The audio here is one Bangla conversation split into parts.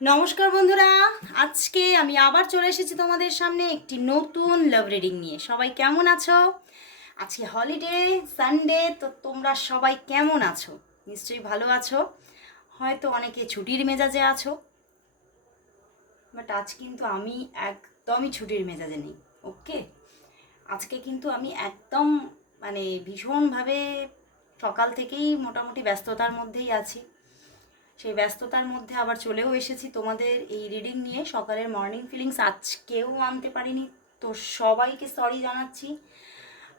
নমস্কার বন্ধুরা, আজকে আমি আবার চলে এসেছি তোমাদের সামনে একটি নতুন লাভ রিডিং নিয়ে। সবাই কেমন আছো? আজকে হলিডে সানডে তো তোমরা সবাই কেমন আছো? নিশ্চয়ই ভালো আছো? হয়তো অনেকে ছুটির মেজাজে আছো বাট আজ কিন্তু আমি একদমই ছুটির মেজাজে নেই ওকে আজকে কিন্তু আমি একদম মানে ভীষণভাবে সকাল থেকেই মোটামুটি ব্যস্ততার মধ্যেই আছি। সেই ব্যস্ততার মধ্যে আবার চলেও এসেছি। তোমাদের এই রিডিং নিয়ে সকালের মর্নিং ফিলিংস আজকেও আনতে পারিনি। তো সবাইকে সরি জানাচ্ছি।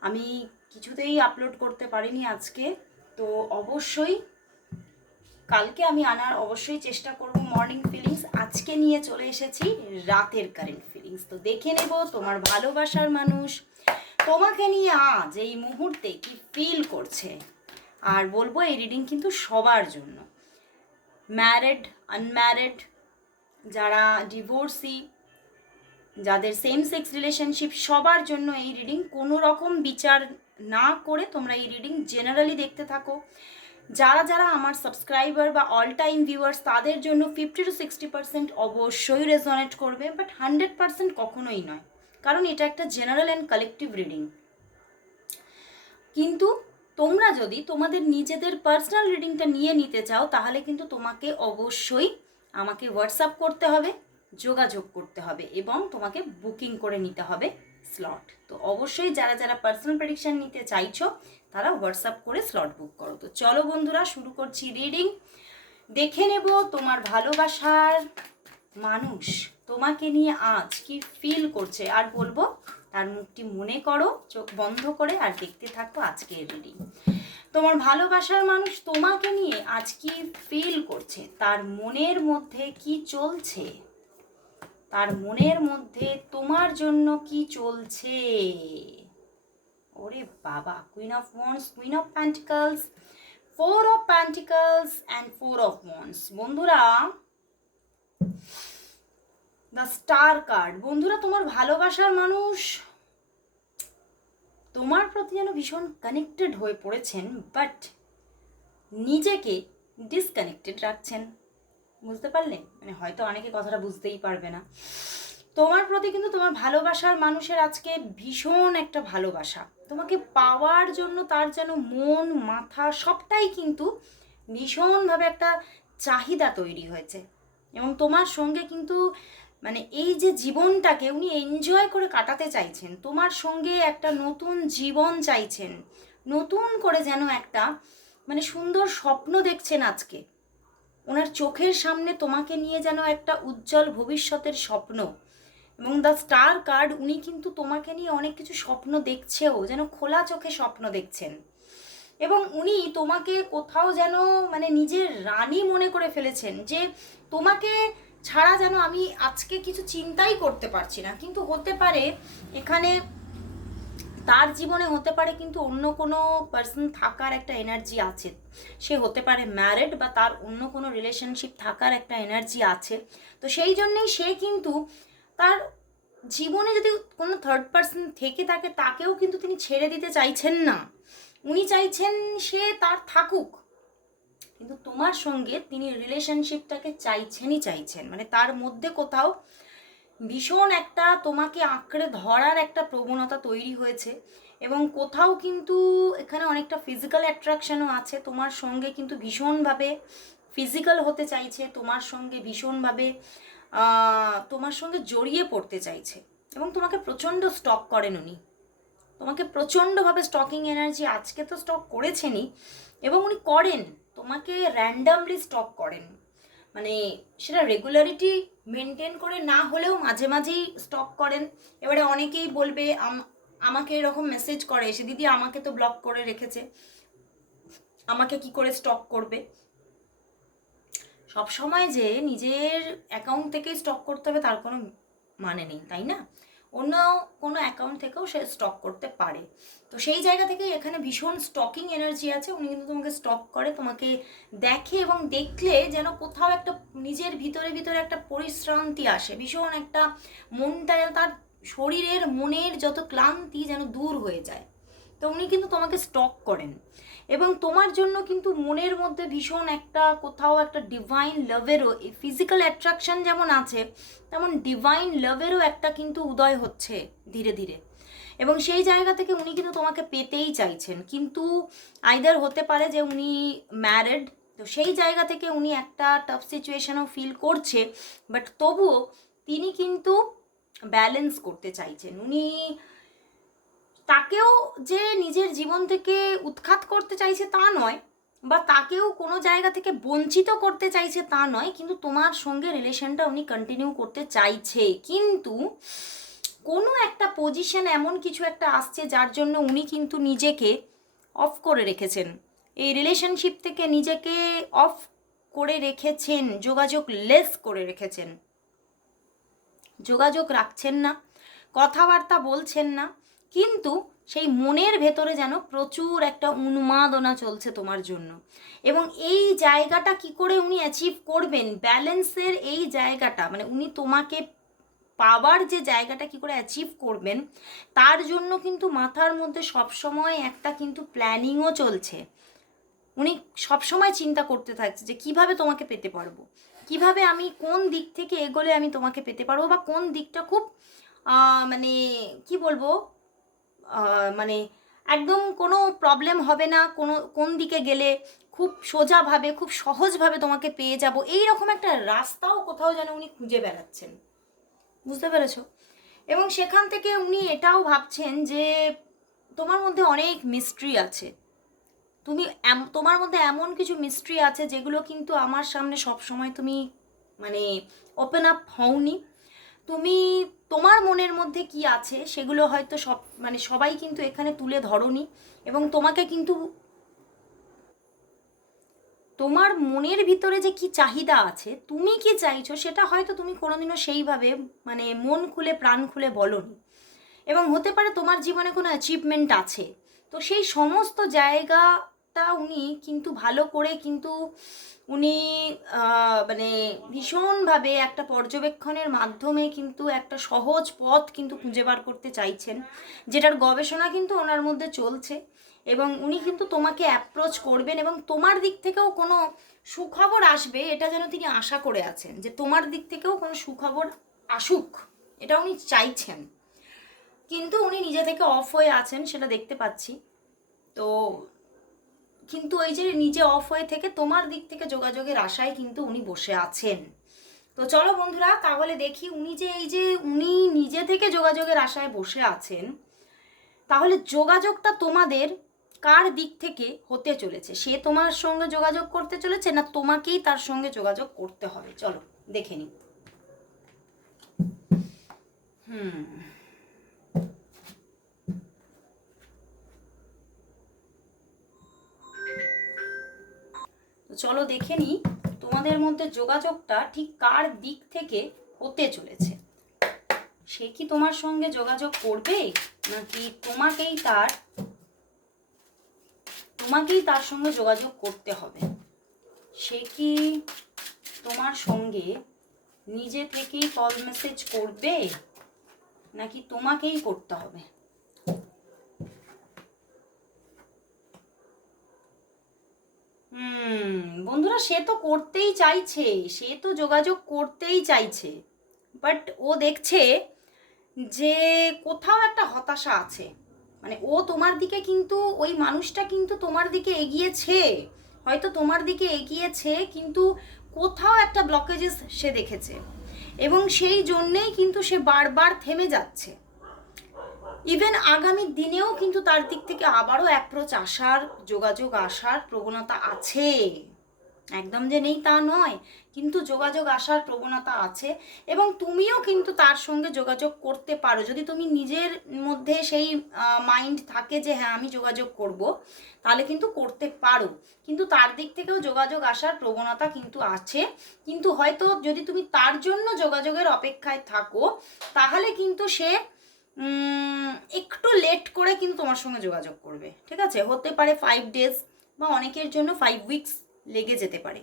আমি কিছুতেই আপলোড করতে পারিনি আজকে। তো অবশ্যই কালকে আমি আনার অবশ্যই চেষ্টা করব মর্নিং ফিলিংস আজকে নিয়ে চলে এসেছি রাতের কারেন্ট ফিলিংস তো দেখে নেব তোমার ভালোবাসার মানুষ তোমাকে নিয়ে আজ এই মুহূর্তে কি ফিল করছে। আর বলব এই রিডিং কিন্তু সবার জন্য। ম্যারেড আনম্যারেড যারা ডিভোর্সি যাদের সেম সেক্স রিলেশনশিপ সবার জন্য এই রিডিং কোনো রকম বিচার না করে তোমরা এই রিডিং জেনারেলি দেখতে থাকো। যারা যারা আমার সাবস্ক্রাইবার বা অল টাইম ভিউয়ার্স তাদের জন্য ফিফটি টু সিক্সটি পার্সেন্ট অবশ্যই রেজনেট করবে বাট হান্ড্রেড পার্সেন্ট কখনোই নয়। কারণ এটা একটা জেনারেল অ্যান্ড কালেকটিভ রিডিং কিন্তু তোমরা যদি তোমাদের নিজেদের পার্সোনাল রিডিংটা নিয়ে নিতে চাও, তাহলে কিন্তু তোমাকে অবশ্যই আমাকে হোয়াটসঅ্যাপ করতে হবে, যোগাযোগ করতে হবে এবং তোমাকে বুকিং করে নিতে হবে স্লট তো অবশ্যই যারা যারা পার্সোনাল প্রেডিকশন নিতে চাইছো, তারা হোয়াটসঅ্যাপ করে স্লট বুক করো। তো চলো বন্ধুরা, শুরু করছি রিডিং দেখে নেব তোমার ভালোবাসার মানুষ তোমাকে নিয়ে আজ কি ফিল করছে। আর বলব তার মুখটি মনে করো, চোখ বন্ধ করে, আর দেখতে থাকো আজকের রিডিং তোমার ভালোবাসার মানুষ তোমাকে নিয়ে আজ কি ফিল করছে। তার মনের মধ্যে কি চলছে? তার মনের মধ্যে তোমার জন্য কি চলছে? ওরে বাবা queen of wands queen of pentacles four of pentacles and four of wands বন্ধুরা দ্য স্টার কার্ড বন্ধুরা, তোমার ভালোবাসার মানুষ, তোমার প্রতি যেন ভীষণ কানেক্টেড হয়ে পড়েছেন বাট নিজেকে ডিসকানেক্টেড রাখছেন। বুঝতে পারলে? মানে হয়তো অনেকে কথাটা বুঝতেই পারবে না। তোমার প্রতি কিন্তু তোমার ভালোবাসার মানুষের আজকে ভীষণ একটা ভালোবাসা। তোমাকে পাওয়ার জন্য তার যেন মন, মাথা সবটাই কিন্তু ভীষণভাবে একটা চাহিদা তৈরি হয়েছে। এবং তোমার সঙ্গে কিন্তু মানে এই যে জীবনটাকে উনি এনজয় করে কাটাতে চাইছেন, তোমার সঙ্গে একটা নতুন জীবন চাইছেন, নতুন করে যেন একটা মানে সুন্দর স্বপ্ন দেখছেন আজকে। ওনার চোখের সামনে তোমাকে নিয়ে যেন একটা উজ্জ্বল ভবিষ্যতের স্বপ্ন। এবং দ্য স্টার কার্ড উনি কিন্তু তোমাকে নিয়ে অনেক কিছু স্বপ্ন দেখছেও, যেন খোলা চোখে স্বপ্ন দেখছেন। এবং উনি তোমাকে কোথাও যেন মানে নিজের রানী মনে করে ফেলেছেন যে তোমাকে ছাড়া যেন আমি আজকে কিছু চিন্তাই করতে পারছি না। কিন্তু হতে পারে এখানে তার জীবনে হতে পারে কিন্তু অন্য কোনো পার্সন থাকার একটা এনার্জি আছে। সে হতে পারে ম্যারেড বা তার অন্য কোনো রিলেশনশিপ থাকার একটা এনার্জি আছে। তো সেই জন্যেই সে কিন্তু তার জীবনে যদি কোনো থার্ড পার্সন থেকে থাকে, তাকেও কিন্তু তিনি ছেড়ে দিতে চাইছেন না। উনি চাইছেন সে তার থাকুক। কিন্তু তোমার সঙ্গে তিনি রিলেশনশিপটাকে চাইছেনই চাইছেন। মানে তার মধ্যে কোথাও ভীষণ একটা তোমাকে আঁকড়ে ধরার একটা প্রবণতা তৈরি হয়েছে এবং কোথাও কিন্তু এখানে অনেকটা ফিজিক্যাল অ্যাট্রাকশনও আছে। তোমার সঙ্গে কিন্তু ভীষণভাবে ফিজিক্যাল হতে চাইছে, তোমার সঙ্গে ভীষণভাবে তোমার সঙ্গে জড়িয়ে পড়তে চাইছে এবং তোমাকে প্রচণ্ড স্টক করেন উনি। তোমাকে প্রচণ্ডভাবে স্টকিং এনার্জি আজকে তো স্টক করেছেনই এবং উনি করেন। তোমাকে র্যান্ডামলি স্টক করেন। মানে সেটা রেগুলারিটি মেনটেন করে না হলেও মাঝে মাঝেই স্টক করেন। এবারে অনেকেই বলবে আমাকে এরকম মেসেজ করে এসে দিদি আমাকে তো ব্লক করে রেখেছে। আমাকে কি করে স্টক করবে? সব সময় যে নিজের অ্যাকাউন্ট থেকেই স্টক করতে হবে, তার কোনো মানে নেই, তাই না? অন্য কোনো অ্যাকাউন্ট থেকেও সে স্টক করতে পারে। তো সেই জায়গা থেকে এখানে ভীষণ স্টকিং এনার্জি আছে। উনি কিন্তু তোমাকে স্টক করে, তোমাকে দেখে এবং দেখলে যেন কোথাও একটা নিজের ভিতরে ভিতরে একটা পরিশ্রান্তি আসে। ভীষণ একটা মনটা যেন তার শরীরের মনের যত ক্লান্তি যেন দূর হয়ে যায়। তো উনি কিন্তু তোমাকে স্টক করেন। এবং তোমার জন্য কিন্তু মনের মধ্যে ভীষণ একটা, কোথাও একটা ডিভাইন লাভেরও এই ফিজিক্যাল অ্যাট্রাকশন যেমন আছে, তেমন ডিভাইন লাভেরও একটা কিন্তু উদয় হচ্ছে ধীরে ধীরে। এবং সেই জায়গা থেকে উনি কিন্তু তোমাকে পেতেই চাইছেন। কিন্তু আইদার হতে পারে যে উনি ম্যারেড তো সেই জায়গা থেকে উনি একটা টাফ সিচুয়েশনও ফিল করছে বাট তবুও তিনি কিন্তু ব্যালেন্স করতে চাইছেন। উনি তাকেও যে নিজের জীবন থেকে উৎখাত করতে চাইছে তা নয়, বা তাকেও কোনো জায়গা থেকে বঞ্চিত করতে চাইছে তা নয়, কিন্তু তোমার সঙ্গে রিলেশনটা উনি কন্টিনিউ করতে চাইছে। কিন্তু কোনো একটা পজিশন এমন কিছু একটা আসছে যার জন্য উনি কিন্তু নিজেকে অফ করে রেখেছেন। এই রিলেশনশিপ থেকে নিজেকে অফ করে রেখেছেন, যোগাযোগ লেস করে রেখেছেন। যোগাযোগ রাখছেন না, কথাবার্তা বলছেন না কিন্তু সেই মনের ভেতরে যেন প্রচুর একটা উন্মাদনা চলছে তোমার জন্য। এবং এই জায়গাটা কি করে উনি অ্যাচিভ করবেন? ব্যালেন্সের এই জায়গাটা মানে উনি তোমাকে পাওয়ার যে জায়গাটা কি করে অ্যাচিভ করবেন, তার জন্য কিন্তু মাথার মধ্যে সবসময় একটা কিন্তু প্ল্যানিংও চলছে। উনি সবসময় চিন্তা করতে থাকছে যে কীভাবে তোমাকে পেতে পারব? কীভাবে আমি কোন দিক থেকে এগোলে আমি তোমাকে পেতে পারব? বা কোন দিকটা খুব মানে কি বলব? মানে একদম কোনো প্রবলেম হবে না, কোনো, কোন দিকে গেলে খুব সোজাভাবে, খুব সহজভাবে তোমাকে পেয়ে যাব। এই রকম একটা রাস্তাও কোথাও যেন উনি খুঁজে বেড়াচ্ছেন। বুঝতে পেরেছ? এবং সেখান থেকে উনি এটাও ভাবছেন যে তোমার মধ্যে অনেক মিস্ট্রি আছে। তুমি তোমার মধ্যে এমন কিছু মিস্ট্রি আছে যেগুলো কিন্তু আমার সামনে সব সময় তুমি মানে ওপেন আপ হওনি। তুমি তোমার মনের মধ্যে কি আছে? সেগুলো হয়তো সব মানে সবাই কিন্তু এখানে তুলে ধরনি এবং তোমাকে কিন্তু তোমার মনের ভিতরে যে কি চাহিদা আছে, তুমি কি চাইছো সেটা হয়তো তুমি কোনোদিনও সেইভাবে মানে মন খুলে, প্রাণ খুলে বলনি। এবং হতে পারে তোমার জীবনে কোনো অ্যাচিভমেন্ট আছে। তো সেই সমস্ত জায়গাটা উনি কিন্তু ভালো করে কিন্তু উনি মানে ভীষণভাবে একটা পর্যবেক্ষণের মাধ্যমে কিন্তু একটা সহজ পথ কিন্তু খুঁজে বার করতে চাইছেন, যেটার গবেষণা কিন্তু ওনার মধ্যে চলছে এবং উনি কিন্তু তোমাকে অ্যাপ্রোচ করবেন এবং তোমার দিক থেকেও কোনো সুখবর আসবে, এটা যেন তিনি আশা করে আছেন যে তোমার দিক থেকেও কোনো সুখবর আসুক, এটা উনি চাইছেন। কিন্তু উনি নিজে থেকে অফ হয়ে আছেন, সেটা দেখতে পাচ্ছি। তো কিন্তু ওই যে নিজে অফ হয়ে থেকে তোমার দিক থেকে যোগাযোগের আশায় কিন্তু উনি বসে আছেন। তো চলো বন্ধুরা, তাহলে দেখি উনি যে এই যে উনি নিজে থেকে যোগাযোগের আশায় বসে আছেন, তাহলে যোগাযোগটা তোমাদের কার দিক থেকে হতে চলেছে? সে তোমার সঙ্গে যোগাযোগ করতে চলেছে না তোমাকেই তার সঙ্গে যোগাযোগ করতে হবে? চলো দেখে নিই। হুম। চলো দেখে নিই তোমাদের মধ্যে যোগাযোগটা ঠিক কার দিক থেকে হতে চলেছে। সে কি তোমার সঙ্গে যোগাযোগ করবে, নাকি তোমাকেই তার তোমাকেই তার সঙ্গে যোগাযোগ করতে হবে? সে কি তোমার সঙ্গে নিজে থেকেই কল মেসেজ করবে, নাকি তোমাকেই করতে হবে? হুম, বন্ধুরা সে তো করতেই চাইছে, সে তো যোগাযোগ করতেই চাইছে। বাট ও দেখছে যে কোথাও একটা হতাশা আছে। মানে ও তোমার দিকে কিন্তু, ওই মানুষটা কিন্তু তোমার দিকে এগিয়েছে। হয়তো তোমার দিকে এগিয়েছে, কিন্তু কোথাও একটা ব্লকেজেস সে দেখেছে। এবং সেই জন্যেই কিন্তু সে বারবার থেমে যাচ্ছে। ইভেন আগামী দিনেও কিন্তু তার দিক থেকে আবারও অ্যাপ্রোচ আসার, যোগাযোগ আসার প্রবণতা আছে। একদম যে নেই তা নয়, কিন্তু যোগাযোগ আসার প্রবণতা আছে এবং তুমিও কিন্তু তার সঙ্গে যোগাযোগ করতে পারো। যদি তুমি নিজের মধ্যে সেই মাইন্ড থাকে যে হ্যাঁ আমি যোগাযোগ করব, তাহলে কিন্তু করতে পারো। কিন্তু তার দিক থেকেও যোগাযোগ আসার প্রবণতা কিন্তু আছে। কিন্তু হয়তো যদি তুমি তার জন্য যোগাযোগের অপেক্ষায় থাকো, তাহলে কিন্তু সে একটু লেট করে কিন্তু তোমার সঙ্গে যোগাযোগ করবে, ঠিক আছে? হতে পারে ফাইভ ডেজ বা অনেকের জন্য ফাইভ উইকস লেগে যেতে পারে।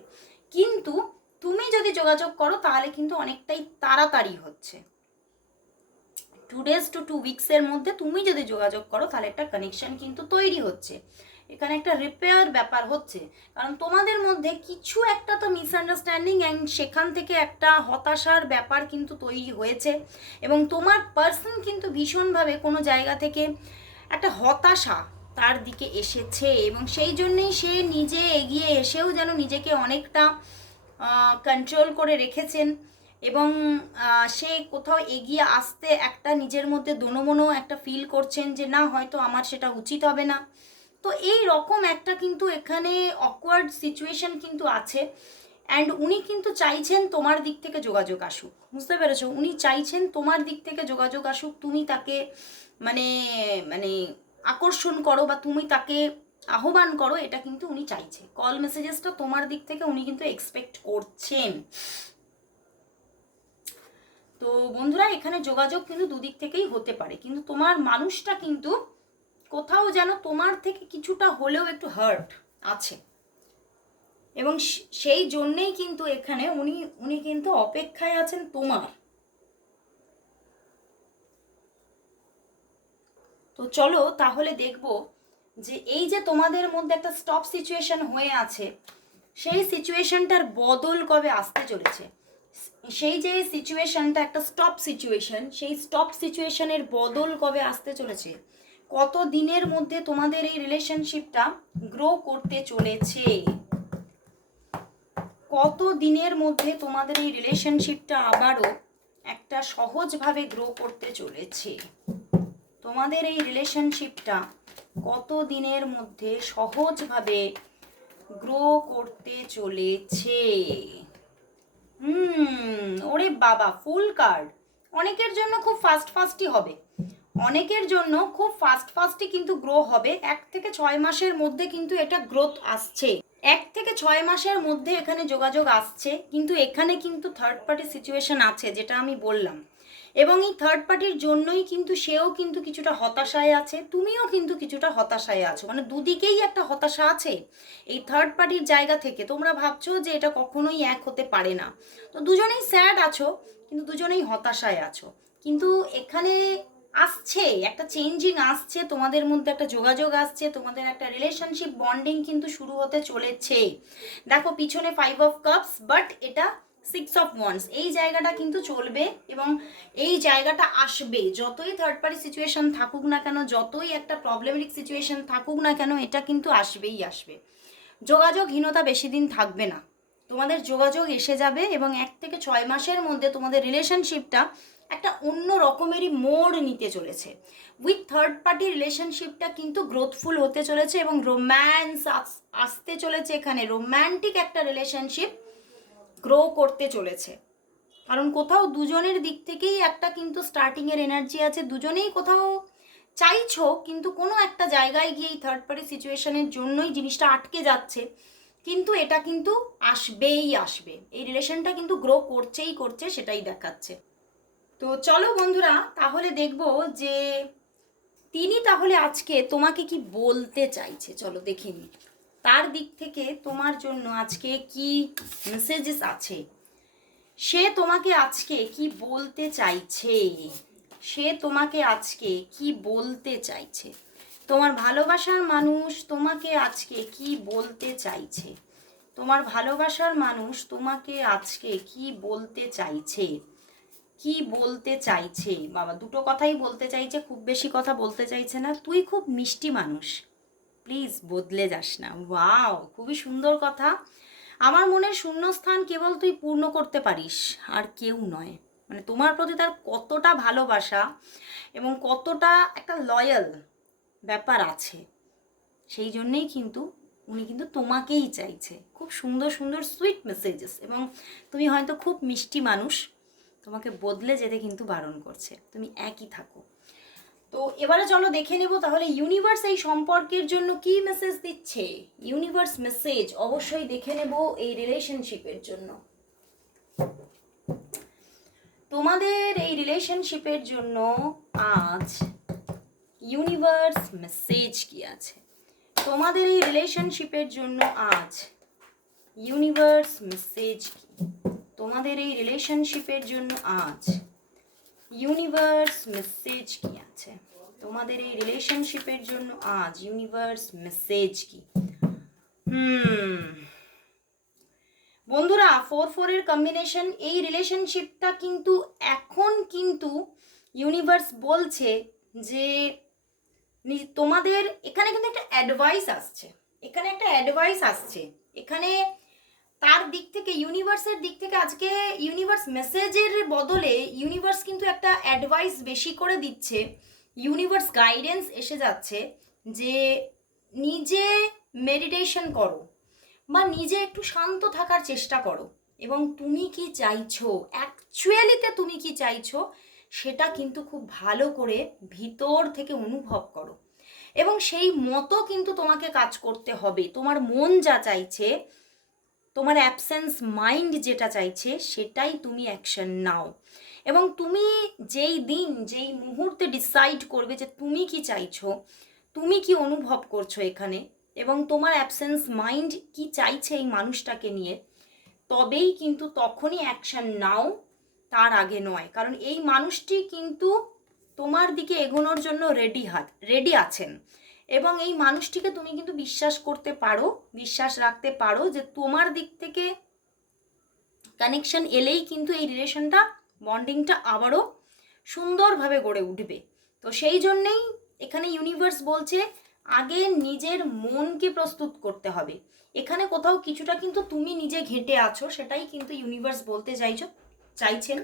কিন্তু তুমি যদি যোগাযোগ করো, তাহলে কিন্তু অনেকটাই তাড়াতাড়ি হচ্ছে। টু ডেজ টু টু উইকসের মধ্যে তুমি যদি যোগাযোগ করো, তাহলে একটা কানেকশন কিন্তু তৈরি হচ্ছে। এখানে একটা রিপেয়ার ব্যাপার হচ্ছে। কারণ তোমাদের মধ্যে কিছু একটা তো মিসআন্ডারস্ট্যান্ডিং অ্যান্ড সেখান থেকে একটা হতাশার ব্যাপার কিন্তু তৈরি হয়েছে। এবং তোমার পার্সন কিন্তু ভীষণভাবে কোনো জায়গা থেকে একটা হতাশা তার দিকে এসেছে। এবং সেই জন্যেই সে নিজে এগিয়ে এসেও যেন নিজেকে অনেকটা কন্ট্রোল করে রেখেছেন। এবং সে কোথাও এগিয়ে আসতে একটা নিজের মধ্যে দোনোমনো একটা ফিল করছেন যে না, হয়তো আমার সেটা উচিত হবে না। তো এই রকম একটা কিন্তু এখানে অকওয়ার্ড সিচুয়েশন কিন্তু আছে। অ্যান্ড উনি কিন্তু চাইছেন তোমার দিক থেকে যোগাযোগ আসুক। বুঝতে পেরেছ? উনি চাইছেন তোমার দিক থেকে যোগাযোগ আসুক, তুমি তাকে মানে মানে আকর্ষণ করো বা তুমি তাকে আহ্বান করো, এটা কিন্তু উনি চাইছে। কল মেসেজেসটা তোমার দিক থেকে উনি কিন্তু এক্সপেক্ট করছেন। তো বন্ধুরা, এখানে যোগাযোগ কিন্তু দুদিক থেকেই হতে পারে। কিন্তু তোমার মানুষটা কিন্তু কোথাও যেন তোমার থেকে কিছুটা হলেও একটু হার্ট আছে। এবং সেই জন্যেই কিন্তু এখানে উনি উনি কিন্তু অপেক্ষায় আছেন তোমার। তো চলো তাহলে দেখব যে এই যে তোমাদের মধ্যে একটা স্টপ সিচুয়েশন হয়ে আছে, সেই সিচুয়েশনটার বদল কবে আসতে চলেছে? সেই যে সিচুয়েশনটা একটা স্টপ সিচুয়েশন সেই স্টপ সিচুয়েশনের বদল কবে আসতে চলেছে? কত দিনের মধ্যে তোমাদের এই রিলেশনশিপটা গ্রো করতে চলেছে? কত দিনের মধ্যে তোমাদের এই রিলেশনশিপটা আবারও একটা সহজভাবে গ্রো করতে চলেছে? তোমাদের এই রিলেশনশিপটা কত দিনের মধ্যে সহজভাবে গ্রো করতে চলেছে? হুম, ওরে বাবা ফুল কার্ড অনেকের জন্য খুব ফাস্ট ফাস্টই হবে। অনেকের জন্য খুব ফাস্ট ফাস্টই কিন্তু গ্রো হবে। এক থেকে ছয় মাসের মধ্যে কিন্তু এটা গ্রোথ আসছে। এক থেকে ছয় মাসের মধ্যে এখানে যোগাযোগ আসছে, কিন্তু এখানে কিন্তু থার্ড পার্টি সিচুয়েশন আছে, যেটা আমি বললাম। এবং এই থার্ড পার্টির জন্যই কিন্তু সেও কিন্তু কিছুটা হতাশায় আছে, তুমিও কিন্তু কিছুটা হতাশায় আছো। মানে দুদিকেই একটা হতাশা আছে এই থার্ড পার্টির জায়গা থেকে। তোমরা ভাবছ যে এটা কখনোই এক হতে পারে না। তো দুজনেই স্যাড আছো, কিন্তু দুজনেই হতাশায় আছো। কিন্তু এখানে আসছে, একটা চেঞ্জিং আসছে, তোমাদের মধ্যে একটা যোগাযোগ আসছে, তোমাদের একটা রিলেশনশিপ বন্ডিং কিন্তু শুরু হতে চলেছে। দেখো, পিছনে ফাইভ অফ কাপস বাট এটা সিক্স অফ ওয়ান্স এই জায়গাটা কিন্তু চলবে এবং এই জায়গাটা আসবে। যতই থার্ড পার্টি সিচুয়েশন থাকুক না কেন, যতই একটা প্রবলেমেটিক সিচুয়েশন থাকুক না কেন, এটা কিন্তু আসবেই আসবে। যোগাযোগহীনতা বেশি দিন থাকবে না। তোমাদের যোগাযোগ এসে যাবে এবং এক থেকে ছয় মাসের মধ্যে তোমাদের রিলেশনশিপটা একটা অন্য রকমেরই মোড় নিতে চলেছে। উইথ থার্ড পার্টি রিলেশনশিপটা কিন্তু গ্রোথফুল হতে চলেছে এবং রোম্যান্স আসতে চলেছে এখানে। রোম্যান্টিক একটা রিলেশনশিপ গ্রো করতে চলেছে। কারণ কোথাও দুজনের দিক থেকেই একটা কিন্তু স্টার্টিংয়ের এনার্জি আছে। দুজনেই কোথাও চাইছো, কিন্তু কোনো একটা জায়গায় গিয়ে এই থার্ড পার্টি সিচুয়েশনের জন্যই জিনিসটা আটকে যাচ্ছে। কিন্তু এটা কিন্তু আসবেই আসবে। এই রিলেশনটা কিন্তু গ্রো করছেই করছে, সেটাই দেখাচ্ছে। তো চলো বন্ধুরা, তাহলে দেখব যে তিনি তাহলে আজকে তোমাকে কি বলতে চাইছে? চলো দেখে নি। তার দিক থেকে তোমার জন্য আজকে কি মেসেজেস আছে? সে তোমাকে আজকে কি বলতে চাইছে? সে তোমাকে আজকে কি বলতে চাইছে? তোমার ভালোবাসার মানুষ তোমাকে আজকে কি বলতে চাইছে? তোমার ভালোবাসার মানুষ তোমাকে আজকে কি বলতে চাইছে? কি বলতে চাইছে? বাবা, দুটো কথাই বলতে চাইছে, খুব বেশি কথা বলতে চাইছে না। তুই খুব মিষ্টি মানুষ। প্লিজ বদলে যাস না। ওয়াও, খুবই সুন্দর কথা। আমার মনের শূন্যস্থান কেবল তুই পূর্ণ করতে পারিস, আর কেউ নয়। মানে তোমার প্রতি তার কতটা ভালোবাসা এবং কতটা একটা লয়াল ব্যাপার আছে, সেই জন্যেই কিন্তু উনি কিন্তু তোমাকেই চাইছে। খুব সুন্দর সুন্দর সুইট মেসেজেস এবং তুমি হয়তো খুব মিষ্টি মানুষ। তোমাকে বদলে যেতে কিন্তু বারণ করছে। তুমি একই থাকো। তো এবারে চলো দেখে নেব তাহলে ইউনিভার্স এই সম্পর্কের জন্য কি মেসেজ দিচ্ছে? ইউনিভার্স মেসেজ অবশ্যই দেখে নেব এই রিলেশনশিপের জন্য। তোমাদের এই রিলেশনশিপের জন্য আজ ইউনিভার্স মেসেজ কি আছে? তোমাদের এই রিলেশনশিপের জন্য আজ ইউনিভার্স মেসেজ কি? তোমাদের এই রিলেশনশিপের জন্য আজ ইউনিভার্স মেসেজ কি আছে? তোমাদের এই রিলেশনশিপের জন্য আজ ইউনিভার্স মেসেজ কি? হুম। বন্ধুরা ফোর ফোরের কম্বিনেশন এই রিলেশনশিপটা কিন্তু এখন কিন্তু ইউনিভার্স বলছে যে তোমাদের এখানে কিন্তু একটা অ্যাডভাইস আসছে। এখানে একটা অ্যাডভাইস আসছে। এখানে তার দিক থেকে ইউনিভার্সের দিক থেকে আজকে ইউনিভার্স মেসেজের বদলে ইউনিভার্স কিন্তু একটা অ্যাডভাইস বেশি করে দিচ্ছে। ইউনিভার্স গাইডেন্স এসে যাচ্ছে যে নিজে মেডিটেশন করো বা নিজে একটু শান্ত থাকার চেষ্টা করো এবং তুমি কি চাইছো অ্যাকচুয়ালিতে তুমি কি চাইছো সেটা কিন্তু খুব ভালো করে ভিতর থেকে অনুভব করো। এবং সেই মতো কিন্তু তোমাকে কাজ করতে হবে। তোমার মন যা চাইছে তোমার অ্যাবসেন্স মাইন্ড যেটা চাইছে, সেটাই তুমি অ্যাকশন নাও। এবং তুমি যেই দিন, যেই মুহূর্তে ডিসাইড করবে যে তুমি কি চাইছো, তুমি কি অনুভব করছ এখানে, এবং তোমার অ্যাবসেন্স মাইন্ড কি চাইছে এই মানুষটাকে নিয়ে, তবেই কিন্তু তখনই অ্যাকশন নাও, তার আগে নয়। কারণ এই মানুষটি কিন্তু তোমার দিকে এগোনোর জন্য রেডি হাত রেডি আছেন। এবং এই মানুষটিকে তুমি কিন্তু বিশ্বাস করতে পারো, বিশ্বাস রাখতে পারো যে তোমার দিক থেকে কানেকশন এলেই কিন্তু এই রিলেশনটা, বন্ডিংটা আবারও সুন্দরভাবে গড়ে উঠবে। তো সেই জন্যেই এখানে ইউনিভার্স বলছে, আগে নিজের মনকে প্রস্তুত করতে হবে। এখানে কোথাও কিছুটা কিন্তু তুমি নিজে ঘেঁটে আছো, সেটাই কিন্তু ইউনিভার্স বলতে চাইছো, চাইছেন।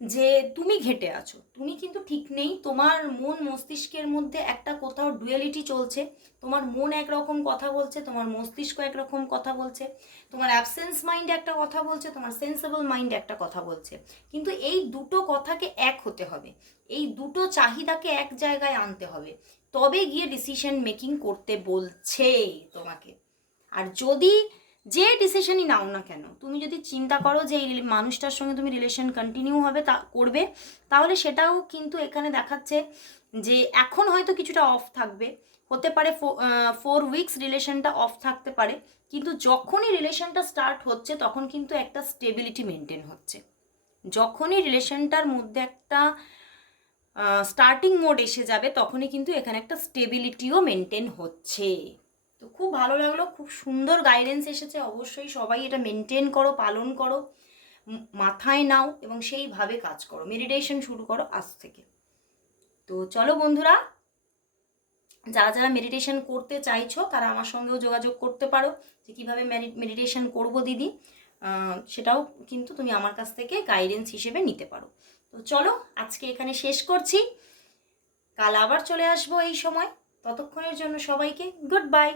যে তুমি ঘেঁটে আছো। তুমি কিন্তু ঠিক নেই, তোমার মন মস্তিষ্কের মধ্যে একটা কোথাও ডুয়ালিটি চলছে। তোমার মন একরকম কথা বলছে, তোমার মস্তিষ্ক একরকম কথা বলছে। তোমার অ্যাবসেন্স মাইন্ড একটা কথা বলছে, তোমার সেন্সেবল মাইন্ড একটা কথা বলছে। কিন্তু এই দুটো কথাকে এক হতে হবে। এই দুটো চাহিদাকে এক জায়গায় আনতে হবে। তবে গিয়ে ডিসিশন মেকিং করতে বলছে তোমাকে। আর যদি যে ডিসিশনই নাও না কেন, তুমি যদি চিন্তা করো যে এই মানুষটার সঙ্গে তুমি রিলেশন কন্টিনিউ হবে তা, করবে, তাহলে সেটাও কিন্তু এখানে দেখাচ্ছে যে এখন হয়তো কিছুটা অফ থাকবে। হতে পারে ফোর উইকস রিলেশনটা অফ থাকতে পারে, কিন্তু যখনই রিলেশনটা স্টার্ট হচ্ছে, তখন কিন্তু একটা স্টেবিলিটি মেনটেন হচ্ছে। যখনই রিলেশনটার মধ্যে একটা স্টার্টিং মোড এসে যাবে, তখনই কিন্তু এখানে একটা স্টেবিলিটিও মেনটেন হচ্ছে। তো খুব ভালো লাগল, খুব সুন্দর গাইডেন্স এসেছে। অবশ্যই সবাই এটা মেনটেন করো, পালন করো মাথায় নাও এবং সেইভাবে কাজ করো। মেডিটেশন শুরু করো আজ থেকে। তো চলো বন্ধুরা, যারা যারা মেডিটেশন করতে চাইছো, তারা আমার সঙ্গেও যোগাযোগ করতে পারো যে কীভাবে মেডিটেশন করব দিদি। সেটাও কিন্তু তুমি আমার কাছ থেকে গাইডেন্স হিসেবে নিতে পারো। তো চলো আজকে এখানে শেষ করছি। কাল আবার চলে আসব এই সময়। ততক্ষণের জন্য সবাইকে গুড বাই